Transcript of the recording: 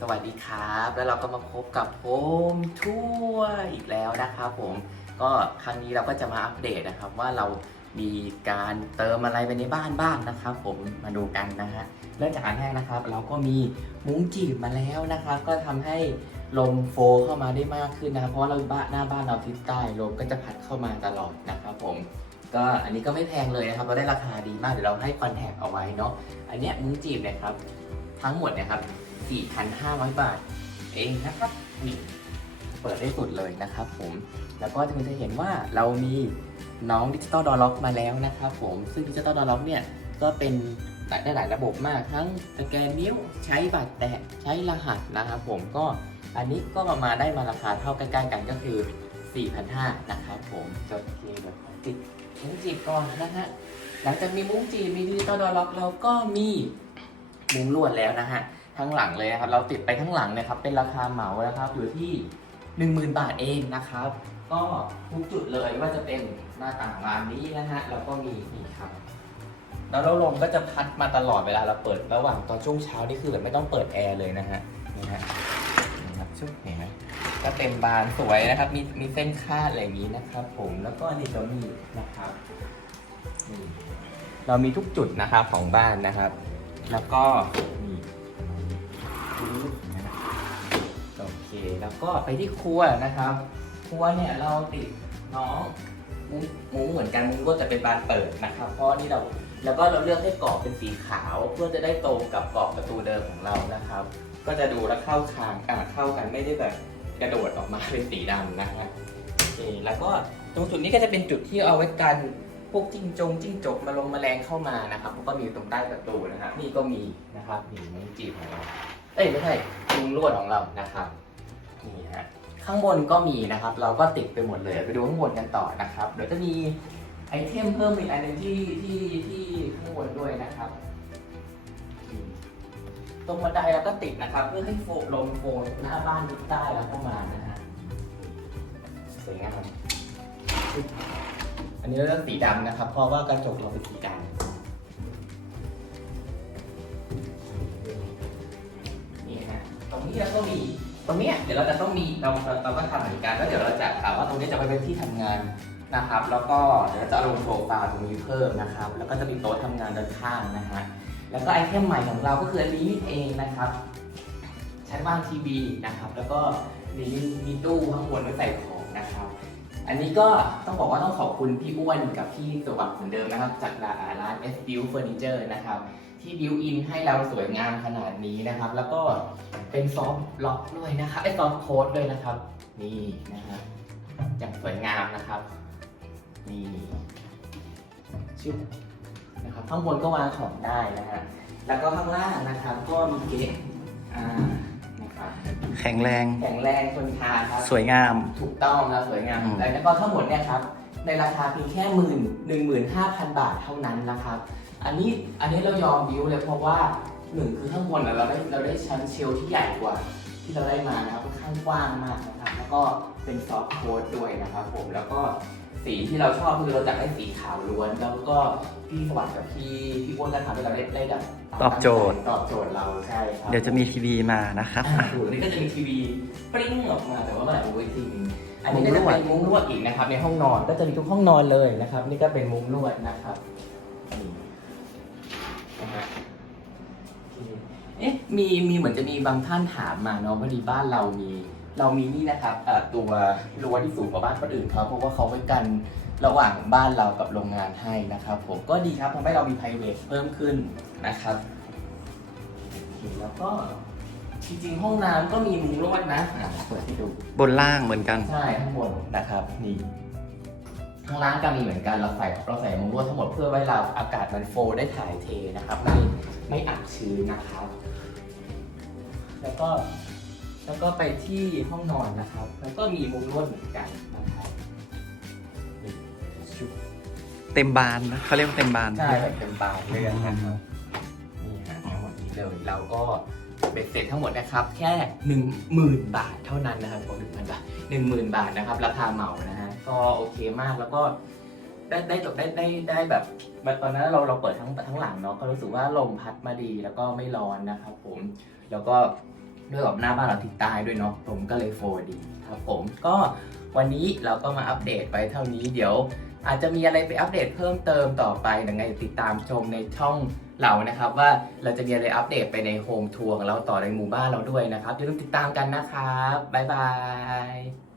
สวัสดีครับ แล้วเราก็มาพบกับโฮมทัวร์อีกแล้วนะครับผมก็ครั้งนี้เราก็จะมาอัปเดตนะครับว่าเรามีการเติมอะไรไปในบ้านบ้างนะครับผมมาดูกันนะฮะเริ่มจากอันแรกนะครับ เราก็มีมุ้งจีบมาแล้วนะครับ ก็ทำให้ลมโฟลเข้ามาได้มากขึ้นนะครับ เพราะว่าเราบ้านหน้าบ้านเราทิศใต้ลมก็จะพัดเข้ามาตลอดนะครับผมก็อันนี้ก็ไม่แพงเลยนะครับเราได้ราคาดีมากเดี๋ยวเราให้คอนแทคเอาไว้เนาะอันเนี้ยมุ้งจีบนะครับทั้งหมดนะครับ 4,500 บาท เองนะครับนี่เปิดได้สุดเลยนะครับผมแล้วก็จะจะเห็นว่าเรามีน้องดิจิตอลดอลล็อกมาแล้วนะครับผมซึ่งดิจิตอลดอลล็อกเนี่ยก็เป็นได้หลายระบบมากทั้งสแกนนิ้วใช้บัตรแตะใช้รหัสนะครับผมก็อันนี้ก็ประมาณได้มาราคาเท่าใกล้ๆกันก็คือ 4,500นะครับผมโอเคเดี๋ยวขอติดมุ้งจีบก่อนนะฮะหลังจากมีมุ้งจีบมีดิจิตอลดอลล็อกเราก็มีมุ้งลวดแล้วนะฮะ ทั้งหลังเลยนะครับ เราติดไปทั้งหลังนะครับ เป็นราคาเหมานะครับ อยู่ที่ 10,000 บาทเองนะครับ ก็ทุกจุดเลยว่าจะเป็นหน้าต่างบานนี้นะฮะเราก็มีนี่ครับแล้วเราลมก็จะพัดมาตลอดเวลาเราเปิดระหว่างตอนช่วงเช้านี่คือแบบไม่ต้องเปิดแอร์เลยนะฮะนี่ฮะนี่ครับชุดเนี่ยฮะก็เต็มบานสวยนะครับ มีมีเส้นคาดอะไรอย่างนี้นะครับผมแล้วก็อันนี่เรามีนะครับเรามีทุกจุดนะครับของบ้านนะครับ แล้วก็ โอเคแล้วก็ไปที่ครัวนะครับ ครัวเนี่ยเราติดน้องหมุ้งเหมือนกันมุ้งก็จะเป็นบานเปิดนะครับ เพราะนี่เราแล้วก็เราเลือกให้กรอบเป็นสีขาว เพื่อจะได้ตรงกับกรอบประตูเดิมของเรานะครับ ก็จะดูแล้วเข้าทางอ่าเข้ากันไม่ได้แบบกระโดดออกมาเป็นสีดำนะฮะโอเคแล้วก็ตรงจุดนี้ก็จะเป็นจุดที่เอาไว้กันพวกจิ้งจงจิ้งจกมาลงแมลงเข้ามานะครับแล้วก็มีตรงใต้ประตูนะครับนี่ก็มีนะครับนี่มุ้งจีบของเรา เอ้ยไม่ใช่มุ้งลวดของเรานะครับนี่ฮะข้างบนก็มีนะครับ เราก็ติดไปหมดเลยไปดูข้างบนกันต่อนะครับ เดี๋ยวจะมีไอเทมเพิ่มอีกอันหนึงที่ที่ที่ข้างบนด้วยนะครับ ตรงบันไดเราก็ติดนะครับ เพื่อให้โฟลมโฟนหน้าบ้านทิศใต้เราเข้ามานะฮะสวยงามอันนี้เราเลือกสีดำนะครับ เพราะว่ากระจกเราเป็นสีดำ รงนี้เราก็มีตรงเนี้ยเดี๋ยวเราจะต้องมีเราเราเราก็ทำเหมือนกันแล้วเดี๋ยวเราจะถามว่าตรงนี้จะไปเป็นที่ทำงานนะครับ แล้วก็เดี๋ยวเราจะเอาลงโซฟาตรงนี้เพิ่มนะครับ แล้วก็จะมีโต๊ะทำงานด้านข้างนะฮะแล้วก็ไอเทมใหม่ของเราก็คืออันนี้เองนะครับชั้นวางทีวีนะครับ แล้วก็มีมีตู้ข้างบนไว้ใส่ของนะครับ อันนี้ก็ต้องบอกว่าต้องขอบคุณพี่อ้วนกับพี่สวัสดิ์เหมือนเดิมนะครับ จากร้าน S Build Furniture นะครับ ที่บิวอินให้เราสวยงามขนาดนี้นะครับ แล้วก็เป็นซอฟต์ล็อกด้วยนะครับไอ้ซอฟต์โค้ดด้วยนะครับ นี่นะฮะอย่างสวยงามนะครับ นี่ชิวนะครับข้างบนก็วางของได้นะฮะแล้วก็ข้างล่างนะครับ ก็มีเกะอ่านะครับแข็งแรง แข็งแรงทนทานครับสวยงามถูกต้องแล้วสวยงามอืมแล้วก็ทั้งหมดเนี่ยครับ ในราคาเพียงแค่หมื่นหนึ่งหมื่นห้าพันบาทเท่านั้นนะครับ อันนี้อันนี้เรายอมบิวเลยเพราะว่าหนึ่งคือข้างบนอะเราได้เราได้ชั้นเชลฟ์ที่ใหญ่กว่า ที่เราได้มานะครับค่อนข้างกว้างมากนะครับ แล้วก็เป็นซอฟต์โค้ดด้วยนะครับผมแล้วก็สีที่เราชอบคือเราจะให้สีขาวล้วน แล้วก็พี่สวัสดิ์กับพี่พี่อ้วนก็ทำให้เราได้ได้แบบตอบโจทย์ ตอบโจทย์เราใช่ครับเดี๋ยวจะมีทีวีมานะครับอ่าถูกอันนี้ก็จะมีทีวีปริ้งออกมาแต่ว่าเมื่อไหร่รู้อีกทีนึง อันนี้ก็จะเป็นมุ้งลวดอีกนะครับ ในห้องนอนก็จะมีทุกห้องนอนเลยนะครับ นี่ก็เป็นมุ้งลวดนะครับนี่นะฮะเอ๊ะมีมีเหมือนจะมีบางท่านถามมาเนาะพอดีบ้านเรามี เรามีนี่นะครับเอ่อตัวรั้วที่สูงกว่าบ้านคนอื่นเขาเพราะว่าเขาไว้กันระหว่างบ้านเรากับโรงงานให้นะครับ ผมก็ดีครับทำให้เรามี p r i v a t เพิ่มขึ้นนะครับแล้วก็ จริงๆ ห้องน้ำก็มีมุ้งลวดนะอะเปิดให้ดู บนล่างเหมือนกัน ใช่ข้างบนนะครับนี่ข้างล่างก็มีเหมือนกันเราใส่เราใส่มุ้งลวดทั้งหมดเพื่อไว้เราอากาศมันโฟลว์ได้ถ่ายเทนะครับ ไม่ไม่อับชื้นนะครับ แล้วก็แล้วก็ไปที่ห้องนอนนะครับ แล้วก็มีมุ้งลวดเหมือนกันนะครับนี่ชุบเต็มบานนะเขาเรียกว่าเต็มบาน ใช่แบบเป็นบานเรือนนะครับนี่ฮะทั้งหมดนี้เลยเราก็ เบ็ดเสร็จทั้งหมดนะครับแค่หนึ่งหมื่นบาทเท่านั้นนะครับผมหนึ่งพันบาทหนึ่งหมื่นบาทนะครับราคาเหมานะฮะก็โอเคมากแล้วก็ได้ได้จบได้ได้ได้แบบตอนนั้นเราเราเปิดทั้งทั้งหลังเนาะก็รู้สึกว่าลมพัดมาดีแล้วก็ไม่ร้อนนะครับผมแล้วก็ด้วยกับหน้าบ้านเราทิศใต้ด้วยเนาะผมก็เลยโฟร์ดีครับผมก็วันนี้เราก็มาอัปเดตไปเท่านี้เดี๋ยว อาจจะมีอะไรไปอัปเดตเพิ่มเติมต่อไปยังไงติดตามชมในช่องเรานะครับ ว่าเราจะมีอะไรอัปเดตไปในโฮมทัวร์ของเราต่อในหมู่บ้านเราด้วยนะครับอย่าลืมติดตามกันนะครับบ๊ายบาย